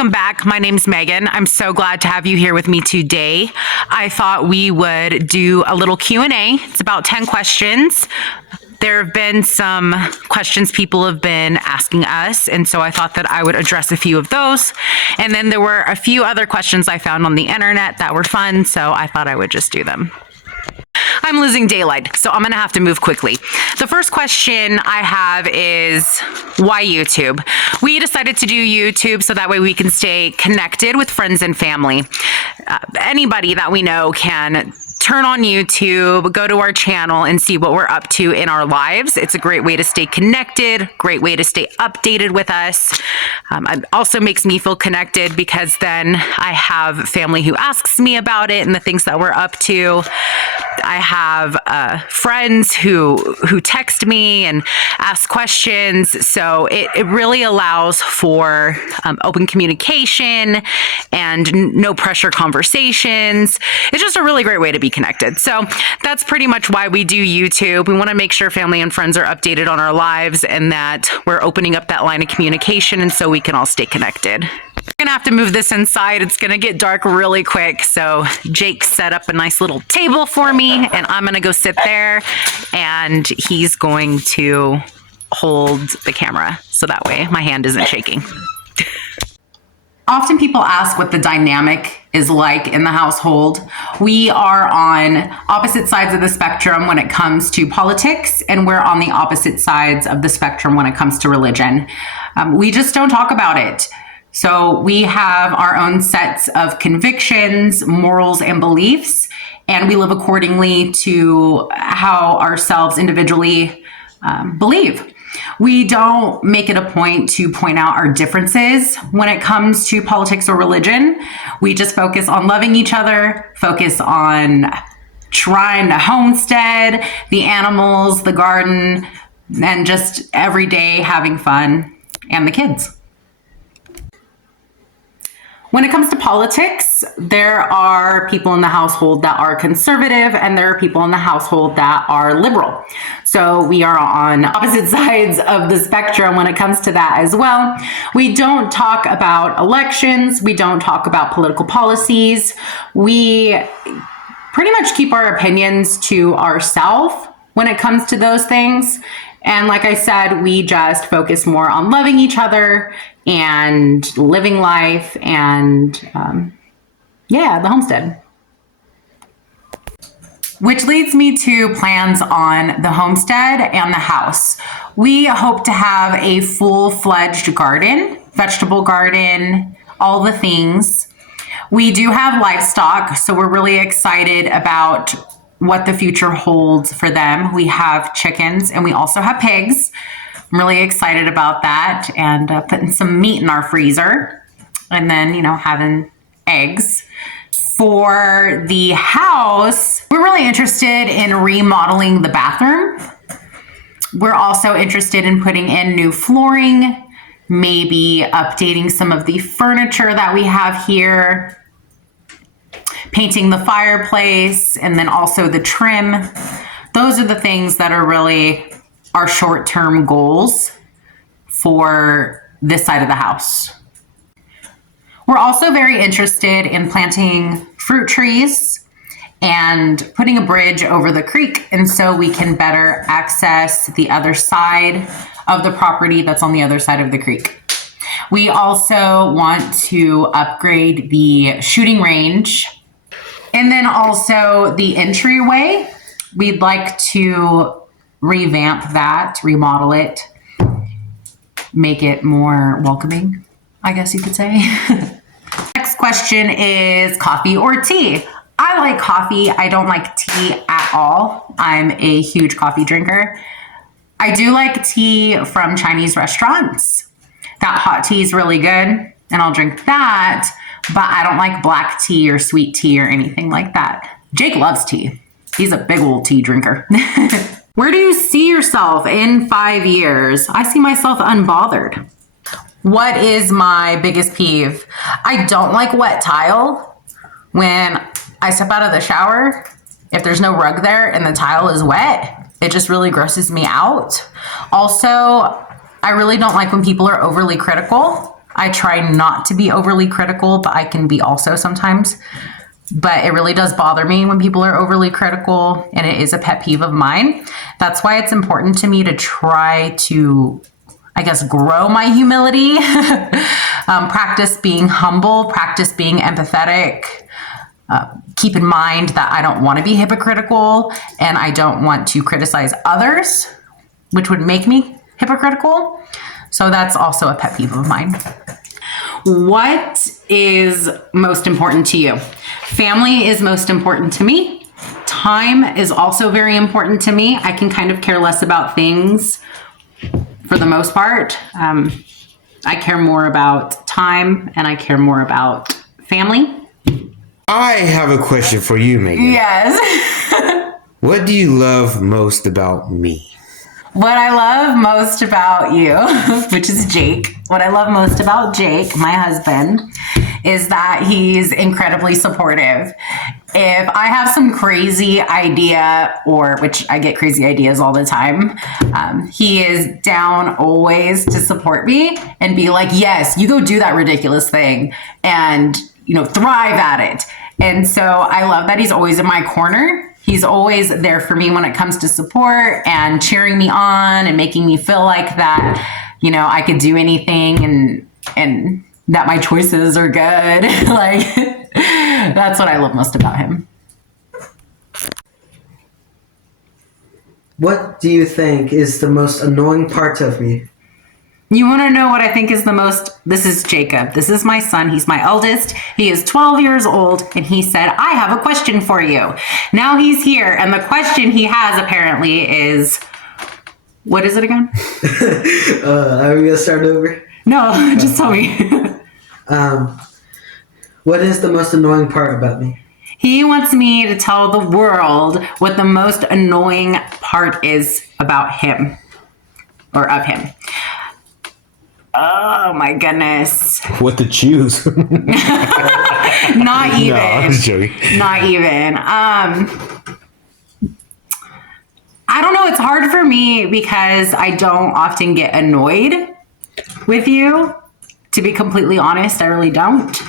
Welcome back. My name's Megan. I'm so glad to have you here with me today. I thought we would do a little Q&A. It's about 10 questions. There have been some questions people have been asking us, and so I thought that I would address a few of those. And then there were a few other questions I found on the internet that were fun, so I thought I would just do them. I'm losing daylight, so I'm going to have to move quickly. The first question I have is, why YouTube? We decided to do YouTube so that way we can stay connected with friends and family. Anybody that we know can turn on YouTube, go to our channel, and see what we're up to in our lives. It's a great way to stay connected, great way to stay updated with us. It also makes me feel connected because then I have family who asks me about it and the things that we're up to. I have friends who text me and ask questions. So it really allows for open communication and no pressure conversations. It's just a really great way to be connected. So that's pretty much why we do YouTube. We want to make sure family and friends are updated on our lives and that we're opening up that line of communication, and so we can all stay connected. We're gonna have to move this inside. It's gonna get dark really quick. So Jake set up a nice little table for me, and I'm gonna go sit there, and he's going to hold the camera so that way my hand isn't shaking. Often people ask what the dynamic is like in the household. We are on opposite sides of the spectrum when it comes to politics, and we're on the opposite sides of the spectrum when it comes to religion. We just don't talk about it. So we have our own sets of convictions, morals, and beliefs, and we live accordingly to how ourselves individually believe. We don't make it a point to point out our differences when it comes to politics or religion. We just focus on loving each other, focus on trying to homestead, the animals, the garden, and just every day having fun, and the kids. When it comes to politics, there are people in the household that are conservative, and there are people in the household that are liberal. So we are on opposite sides of the spectrum when it comes to that as well. We don't talk about elections. We don't talk about political policies. We pretty much keep our opinions to ourselves when it comes to those things. And like I said, we just focus more on loving each other and living life and, the homestead. Which leads me to plans on the homestead and the house. We hope to have a full-fledged garden, vegetable garden, all the things. We do have livestock, so we're really excited about what the future holds for them. We have chickens and we also have pigs. I'm really excited about that, and putting some meat in our freezer, and then, having eggs. For the house, we're really interested in remodeling the bathroom. We're also interested in putting in new flooring, maybe updating some of the furniture that we have here, painting the fireplace, and then also the trim. Those are the things that are really our short-term goals for this side of the house. We're also very interested in planting fruit trees and putting a bridge over the creek, and so we can better access the other side of the property that's on the other side of the creek. We also want to upgrade the shooting range, and then also the entryway. We'd like to revamp that, remodel it, make it more welcoming, I guess you could say. Next question is coffee or tea? I like coffee. I don't like tea at all. I'm a huge coffee drinker. I do like tea from Chinese restaurants. That hot tea is really good, and I'll drink that, but I don't like black tea or sweet tea or anything like that. Jake loves tea. He's a big old tea drinker. Where do you see yourself in 5 years? I see myself unbothered. What is my biggest peeve? I don't like wet tile. When I step out of the shower, if there's no rug there and the tile is wet, it just really grosses me out. Also, I really don't like when people are overly critical. I try not to be overly critical, but I can be also sometimes. But it really does bother me when people are overly critical, and it is a pet peeve of mine. That's why it's important to me to try to, I guess, grow my humility, practice being humble, practice being empathetic. Keep in mind that I don't want to be hypocritical, and I don't want to criticize others, which would make me hypocritical. So that's also a pet peeve of mine. What is most important to you? Family is most important to me. Time is also very important to me. I can kind of care less about things for the most part. I care more about time, and I care more about family. I have a question for you, Megan. Yes. What do you love most about me? What I love most about you, which is Jake, what I love most about Jake, my husband, is that he's incredibly supportive. If I have some crazy idea, which I get crazy ideas all the time, he is down always to support me and be like, yes, you go do that ridiculous thing and, thrive at it. And so I love that he's always in my corner. He's always there for me when it comes to support and cheering me on and making me feel like that, I could do anything and that my choices are good. Like, that's what I love most about him. What do you think is the most annoying part of me? You want to know what I think is this is Jacob. This is my son. He's my eldest. He is 12 years old, and he said, I have a question for you. Now he's here, and the question he has apparently is, what is it again? Are we going to start over? No, just tell me. What is the most annoying part about me? He wants me to tell the world what the most annoying part is about him, or of him. Oh my goodness. What to choose? Not even. No, I'm just joking. Not even. I don't know. It's hard for me because I don't often get annoyed with you. To be completely honest, I really don't.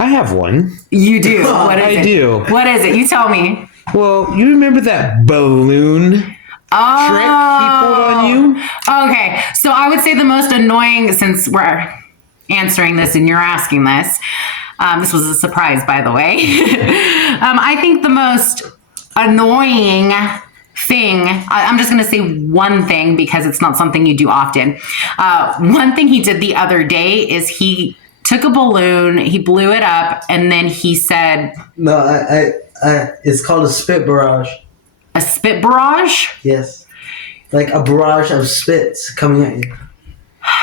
I have one. You do. What is I it? do. What is it? You tell me. Well, you remember that balloon trick he pulled on you? Okay. So I would say the most annoying, since we're answering this and you're asking this, this was a surprise, by the way. I think the most annoying thing, I'm just going to say one thing because it's not something you do often. One thing he did the other day is he took a balloon, he blew it up, and then he said... No, it's called a spit barrage. A spit barrage? Yes. Like a barrage of spits coming at you.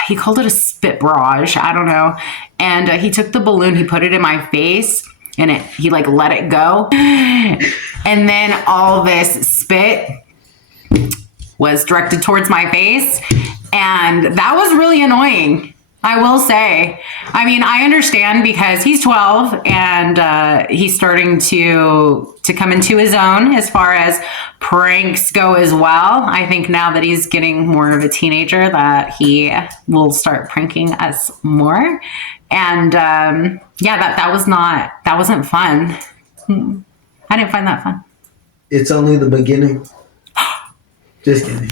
He called it a spit barrage. I don't know. And he took the balloon, he put it in my face, and he let it go. And then all this spit was directed towards my face. And that was really annoying, I will say. I mean, I understand because he's 12 and he's starting to come into his own as far as pranks go as well. I think now that he's getting more of a teenager that he will start pranking us more. And that wasn't fun. I didn't find that fun. It's only the beginning. Just kidding.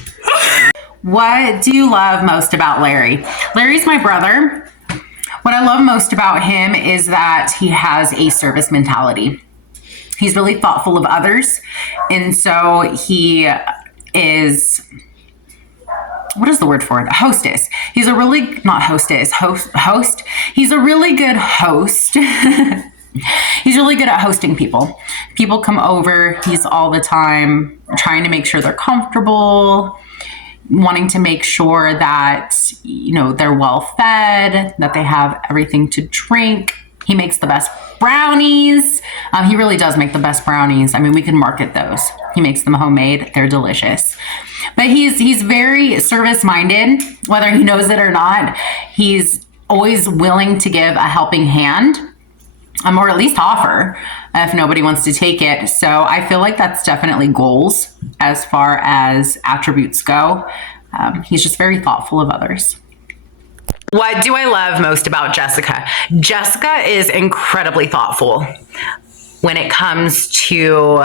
What do you love most about Larry? Larry's my brother. What I love most about him is that he has a service mentality. He's really thoughtful of others. And so he is, what is the word for it? A hostess. He's a really, not hostess, host. He's a really good host. He's really good at hosting people. People come over. He's all the time trying to make sure they're comfortable, wanting to make sure that, they're well fed, that they have everything to drink. He makes the best brownies. He really does make the best brownies. I mean, we can market those. He makes them homemade. They're delicious. But he's very service-minded, whether he knows it or not. He's always willing to give a helping hand, or at least offer if nobody wants to take it. So I feel like that's definitely goals as far as attributes go. He's just very thoughtful of others. What do I love most about Jessica? Jessica is incredibly thoughtful when it comes to,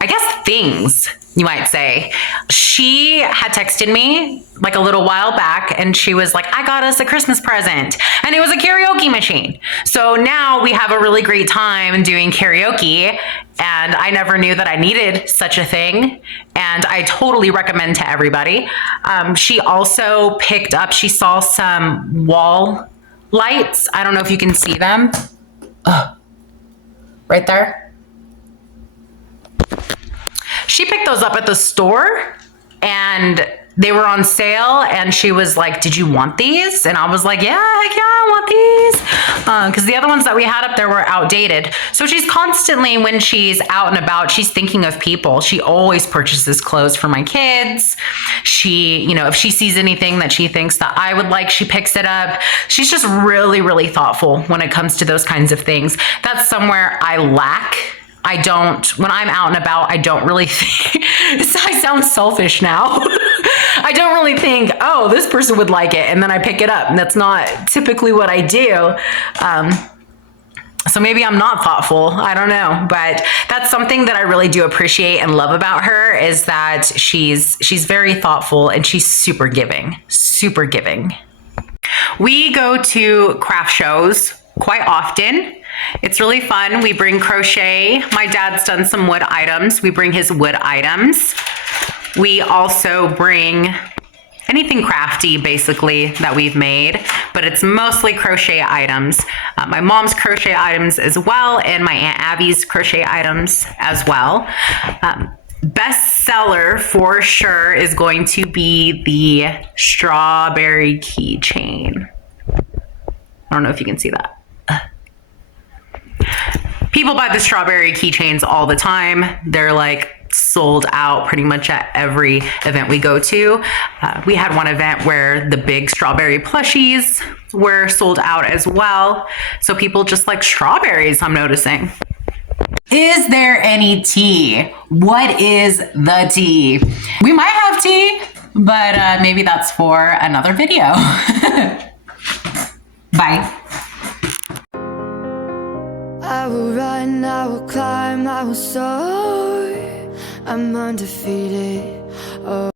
I guess, things, you might say. She had texted me like a little while back and she was like, I got us a Christmas present. And it was a karaoke machine. So now we have a really great time doing karaoke. And I never knew that I needed such a thing. And I totally recommend to everybody. She also picked up, she saw some wall lights. I don't know if you can see them. Right there. She picked those up at the store and they were on sale and she was like, did you want these? And I was like, yeah, I want these. Because the other ones that we had up there were outdated. So she's constantly, when she's out and about, she's thinking of people. She always purchases clothes for my kids. She, you know, if she sees anything that she thinks that I would like, she picks it up. She's just really, really thoughtful when it comes to those kinds of things. That's somewhere I lack. I don't, when I'm out and about, I don't really think, I sound selfish now. I don't really think, oh, this person would like it, and then I pick it up. And that's not typically what I do. So maybe I'm not thoughtful. I don't know. But that's something that I really do appreciate and love about her, is that she's very thoughtful and she's super giving, super giving. We go to craft shows quite often. It's really fun. We bring crochet. My dad's done some wood items. We bring his wood items. We also bring anything crafty, basically, that we've made, but it's mostly crochet items. My mom's crochet items as well, and my Aunt Abby's crochet items as well. Best seller for sure is going to be the strawberry keychain. I don't know if you can see that. People buy the strawberry keychains all the time. They're like sold out pretty much at every event we go to. We had one event where the big strawberry plushies were sold out as well. So people just like strawberries, I'm noticing. Is there any tea? What is the tea? We might have tea, but maybe that's for another video. Bye. I will run, I will climb, I will soar. I'm undefeated. Oh.